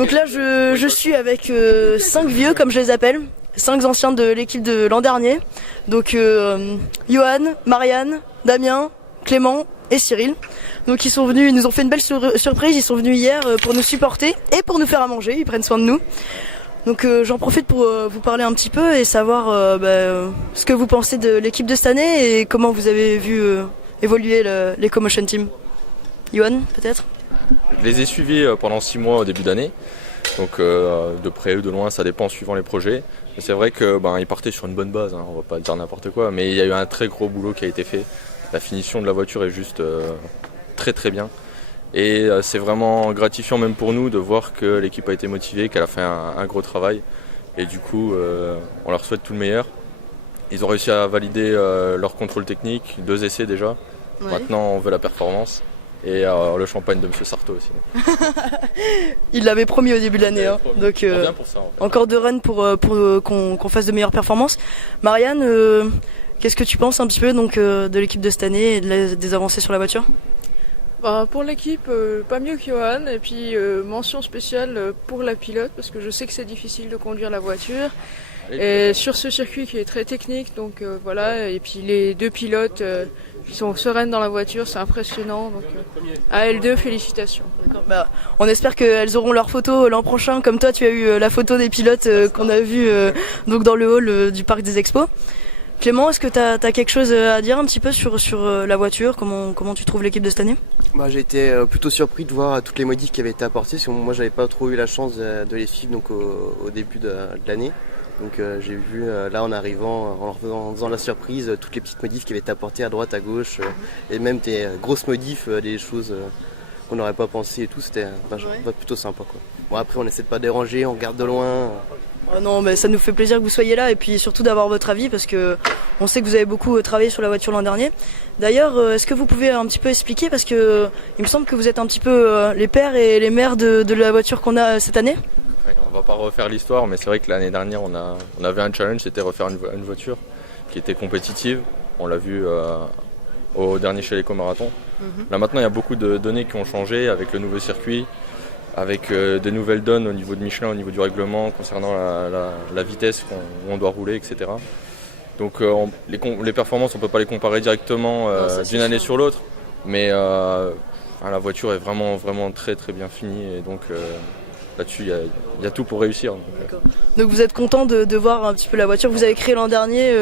Donc là, je suis avec 5 vieux, comme je les appelle, 5 anciens de l'équipe de l'an dernier. Donc Johan, Marianne, Damien, Clément et Cyril. Donc ils sont venus, ils nous ont fait une belle surprise, ils sont venus hier pour nous supporter et pour nous faire à manger, ils prennent soin de nous. Donc j'en profite pour vous parler un petit peu et savoir ce que vous pensez de l'équipe de cette année et comment vous avez vu évoluer l'Ecomotion Team. Johan, peut-être ? Je les ai suivis pendant 6 mois au début d'année, donc de près ou de loin, ça dépend suivant les projets. Mais c'est vrai qu'ils partaient sur une bonne base, on va pas dire n'importe quoi, mais il y a eu un très gros boulot qui a été fait. La finition de la voiture est juste très très bien. Et c'est vraiment gratifiant même pour nous de voir que l'équipe a été motivée, qu'elle a fait un gros travail. Et du coup, on leur souhaite tout le meilleur. Ils ont réussi à valider leur contrôle technique, 2 essais déjà. Ouais. Maintenant, on veut la performance. Et le champagne de M. Sarto aussi. Il l'avait promis au début de l'année. Donc, pour ça, en fait. Encore 2 runs pour qu'on fasse de meilleures performances. Marianne, qu'est-ce que tu penses un petit peu de l'équipe de cette année et des avancées sur la voiture ? Pour l'équipe, pas mieux que Johan. Et puis mention spéciale pour la pilote, parce que je sais que c'est difficile de conduire la voiture. Et sur ce circuit qui est très technique, donc voilà. Et puis les 2 pilotes qui sont sereines dans la voiture, c'est impressionnant. Donc à L2, félicitations. On espère qu'elles auront leur photo l'an prochain, comme toi tu as eu la photo des pilotes qu'on a vu donc dans le hall du parc des expos. Clément, est-ce que tu as quelque chose à dire un petit peu sur la voiture, comment tu trouves l'équipe de cette année ? J'ai été plutôt surpris de voir toutes les modifs qui avaient été apportées, parce que moi j'avais pas trop eu la chance de les suivre donc, au début de l'année. Donc j'ai vu là en arrivant, en faisant la surprise, toutes les petites modifs qui avaient été apportées à droite, à gauche, et même des grosses modifs, des choses qu'on n'aurait pas pensé et tout, c'était plutôt sympa, quoi. Bon, après on essaie de pas déranger, on regarde de loin. Oh non, mais ça nous fait plaisir que vous soyez là et puis surtout d'avoir votre avis parce que on sait que vous avez beaucoup travaillé sur la voiture l'an dernier. D'ailleurs, est-ce que vous pouvez un petit peu expliquer, parce que il me semble que vous êtes un petit peu les pères et les mères de la voiture qu'on a cette année ? On va pas refaire l'histoire, mais c'est vrai que l'année dernière on avait un challenge, c'était refaire une voiture qui était compétitive. On l'a vu au dernier Chaleco Marathon. Là maintenant il y a beaucoup de données qui ont changé avec le nouveau circuit, avec de nouvelles donnes au niveau de Michelin, au niveau du règlement concernant la vitesse où on doit rouler, etc. Donc les performances on ne peut pas les comparer directement d'une année sur l'autre, mais la voiture est vraiment, vraiment très très bien finie et donc là-dessus il y a tout pour réussir. Donc vous êtes content de voir un petit peu la voiture que vous avez créée l'an dernier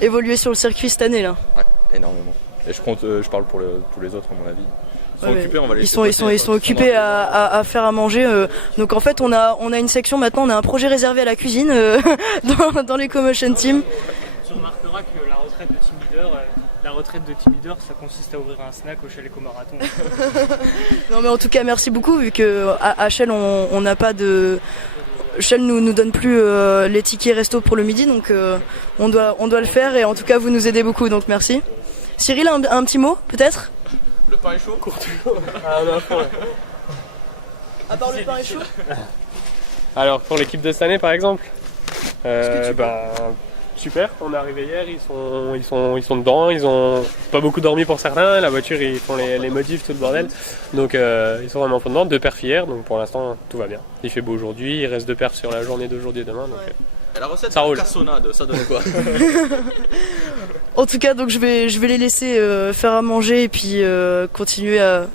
évoluer sur le circuit cette année là ? Ouais, énormément. Et je parle pour tous les autres à mon avis. Ils sont occupés à faire à manger. Donc en fait on a une section maintenant, on a un projet réservé à la cuisine dans l'Ecomotion Team. On remarquera que la retraite de team leader, ça consiste à ouvrir un snack au Chaleco Marathon. Non mais en tout cas merci beaucoup, vu que à Shell on n'a pas de... Shell nous donne plus les tickets resto pour le midi, donc on doit le faire et en tout cas vous nous aidez beaucoup, donc merci. Cyril, un petit mot peut-être ? Le pain est chaud ? À part le pain est chaud ? Alors pour l'équipe de cette année par exemple, super, on est arrivé hier, ils sont dedans, ils ont pas beaucoup dormi pour certains, la voiture ils font les modifs, tout le bordel, donc ils sont vraiment dedans, 2 perfs hier, donc pour l'instant tout va bien. Il fait beau aujourd'hui, il reste 2 perfs sur la journée d'aujourd'hui et demain, donc et la recette ça de roule. la cassonade, ça donne quoi ? En tout cas, donc je vais les laisser faire à manger et puis continuer à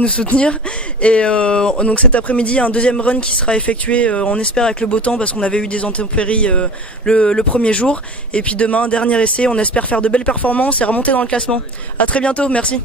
nous soutenir. Et donc cet après-midi, il y a un deuxième run qui sera effectué, on espère avec le beau temps, parce qu'on avait eu des intempéries le premier jour. Et puis demain, dernier essai, on espère faire de belles performances et remonter dans le classement. À très bientôt, merci.